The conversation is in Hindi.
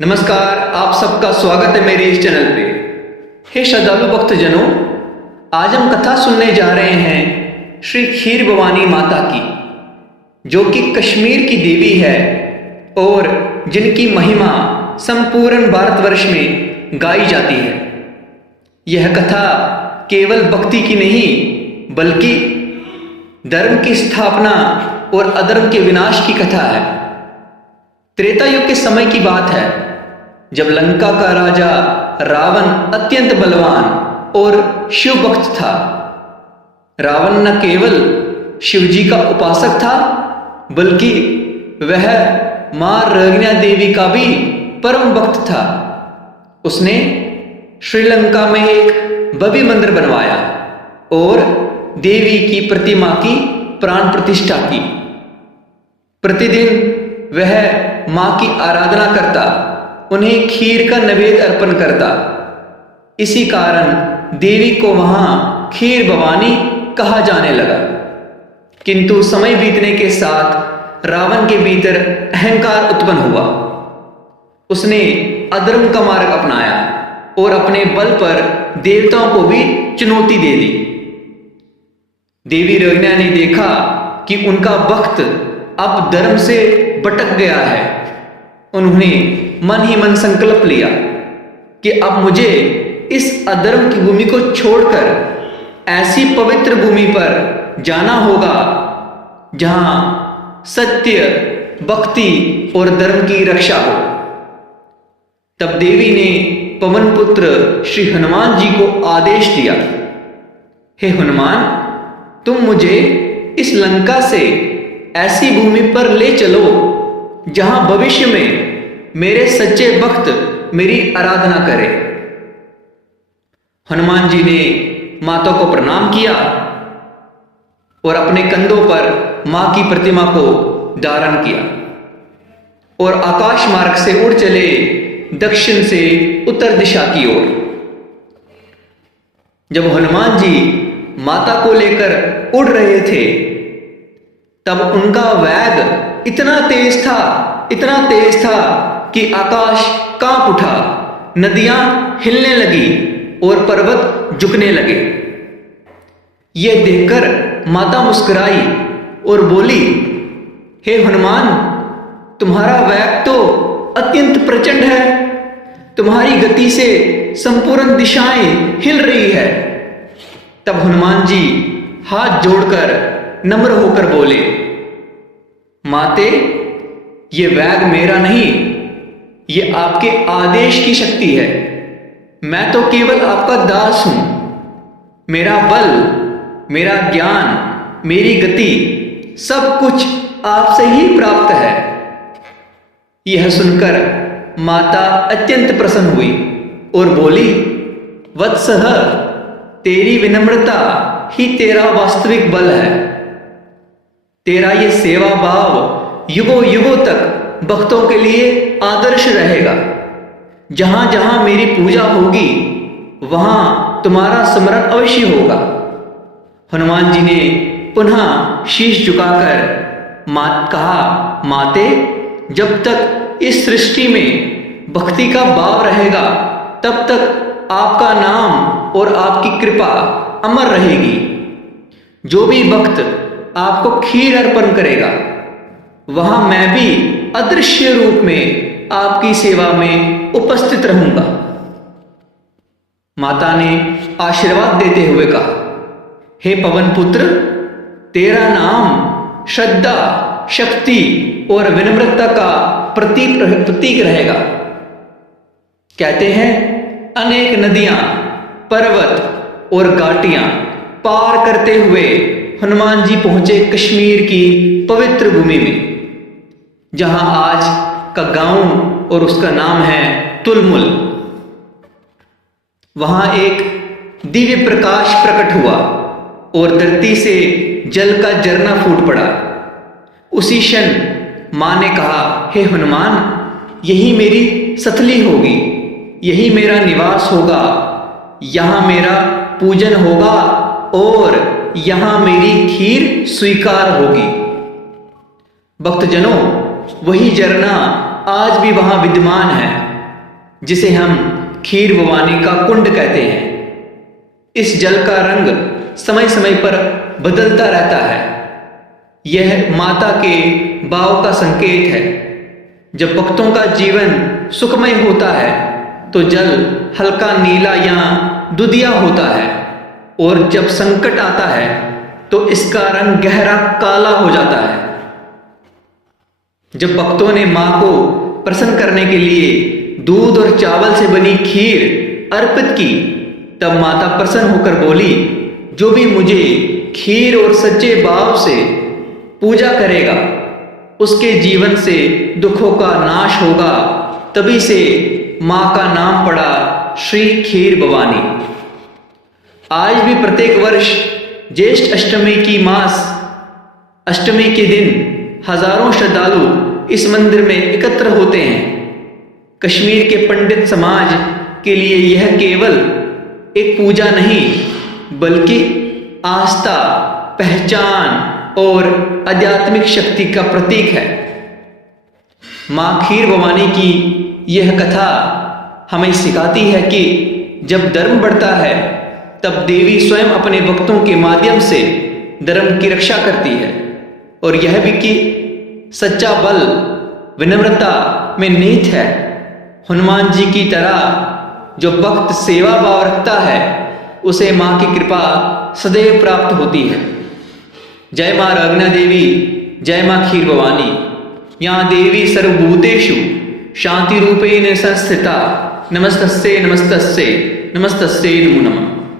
नमस्कार, आप सबका स्वागत है मेरे इस चैनल पे। हे श्रद्धालु भक्तजनों, आज हम कथा सुनने जा रहे हैं श्री खीर भवानी माता की, जो कि कश्मीर की देवी है और जिनकी महिमा संपूर्ण भारतवर्ष में गाई जाती है। यह कथा केवल भक्ति की नहीं बल्कि धर्म की स्थापना और अधर्म के विनाश की कथा है। त्रेता युग के समय की बात है, जब लंका का राजा रावण अत्यंत बलवान और शिव भक्त था। रावण न केवल शिवजी का उपासक था बल्कि वह मां रगना देवी का भी परम भक्त था। उसने श्रीलंका में एक भव्य मंदिर बनवाया और देवी की प्रतिमा की प्राण प्रतिष्ठा की। प्रतिदिन वह मां की आराधना करता, उन्हें खीर का नैवेद्य अर्पण करता। इसी कारण देवी को वहां खीर भवानी कहा जाने लगा। किंतु समय बीतने के साथ रावण के भीतर अहंकार उत्पन्न हुआ। उसने अधर्म का मार्ग अपनाया और अपने बल पर देवताओं को भी चुनौती दे दी। देवी रगना ने देखा कि उनका भक्त अब धर्म से भटक गया है। उन्होंने मन ही मन संकल्प लिया कि अब मुझे इस अधर्म की भूमि को छोड़कर ऐसी पवित्र भूमि पर जाना होगा जहां सत्य, भक्ति और धर्म की रक्षा हो। तब देवी ने पवन पुत्र श्री हनुमान जी को आदेश दिया, हे हनुमान, तुम मुझे इस लंका से ऐसी भूमि पर ले चलो जहां भविष्य में मेरे सच्चे भक्त मेरी आराधना करें। हनुमान जी ने माता को प्रणाम किया और अपने कंधों पर मां की प्रतिमा को धारण किया और आकाश मार्ग से उड़ चले दक्षिण से उत्तर दिशा की ओर। जब हनुमान जी माता को लेकर उड़ रहे थे तब उनका वेग इतना तेज था कि आकाश कांप उठा, नदियां हिलने लगी और पर्वत झुकने लगे। यह देखकर माता मुस्कुराई और बोली, हे हनुमान, तुम्हारा वेग तो अत्यंत प्रचंड है। तुम्हारी गति से संपूर्ण दिशाएं हिल रही है। तब हनुमान जी हाथ जोड़कर नम्र होकर बोले, माते, ये वेग मेरा नहीं, ये आपके आदेश की शक्ति है। मैं तो केवल आपका दास हूं। मेरा बल, मेरा ज्ञान, मेरी गति सब कुछ आपसे ही प्राप्त है। यह सुनकर माता अत्यंत प्रसन्न हुई और बोली, वत्सः, तेरी विनम्रता ही तेरा वास्तविक बल है। तेरा ये सेवा भाव युगों युगों तक भक्तों के लिए आदर्श रहेगा। जहां जहां मेरी पूजा होगी वहां तुम्हारा स्मरण अवश्य होगा। हनुमान जी ने पुनः शीश झुकाकर कहा, माते, जब तक इस सृष्टि में भक्ति का भाव रहेगा तब तक आपका नाम और आपकी कृपा अमर रहेगी। जो भी भक्त आपको खीर अर्पण करेगा वहां मैं भी अदृश्य रूप में आपकी सेवा में उपस्थित रहूंगा। माता ने आशीर्वाद देते हुए कहा, हे पवन पुत्र, तेरा नाम श्रद्धा, शक्ति और विनम्रता का प्रतीक रहेगा। कहते हैं, अनेक नदियां, पर्वत और घाटियां पार करते हुए हनुमान जी पहुंचे कश्मीर की पवित्र भूमि में, जहां आज का गांव और उसका नाम है तुलमुल। वहां एक दिव्य प्रकाश प्रकट हुआ और धरती से जल का झरना फूट पड़ा। उसी क्षण मां ने कहा, हे हनुमान, यही मेरी सथली होगी, यही मेरा निवास होगा, यहां मेरा पूजन होगा और यहां मेरी खीर स्वीकार होगी। भक्तजनों, वही झरना आज भी वहां विद्यमान है जिसे हम खीर भवानी का कुंड कहते हैं। इस जल का रंग समय समय पर बदलता रहता है। यह माता के भाव का संकेत है। जब भक्तों का जीवन सुखमय होता है तो जल हल्का नीला या दुधिया होता है, और जब संकट आता है तो इसका रंग गहरा काला हो जाता है। जब भक्तों ने मां को प्रसन्न करने के लिए दूध और चावल से बनी खीर अर्पित की, तब माता प्रसन्न होकर बोली, जो भी मुझे खीर और सच्चे भाव से पूजा करेगा उसके जीवन से दुखों का नाश होगा। तभी से मां का नाम पड़ा श्री खीर भवानी। आज भी प्रत्येक वर्ष ज्येष्ठ अष्टमी की मास अष्टमी के दिन हजारों श्रद्धालु इस मंदिर में एकत्र होते हैं। कश्मीर के पंडित समाज के लिए यह केवल एक पूजा नहीं बल्कि आस्था, पहचान और आध्यात्मिक शक्ति का प्रतीक है। मां खीर भवानी की यह कथा हमें सिखाती है कि जब धर्म बढ़ता है तब देवी स्वयं अपने भक्तों के माध्यम से धर्म की रक्षा करती है, और यह भी कि सच्चा बल विनम्रता में निहित है। हनुमान जी की तरह जो भक्त सेवा भाव रखता है उसे मां की कृपा सदैव प्राप्त होती है। जय मां रागना देवी, जय मां खीर भवानी। यहाँ देवी सर्वभूतेषु शांति रूपेण संस्थिता। नमस्तस्यै नमस्तस्यै नमस्तस्यै नमो नमः।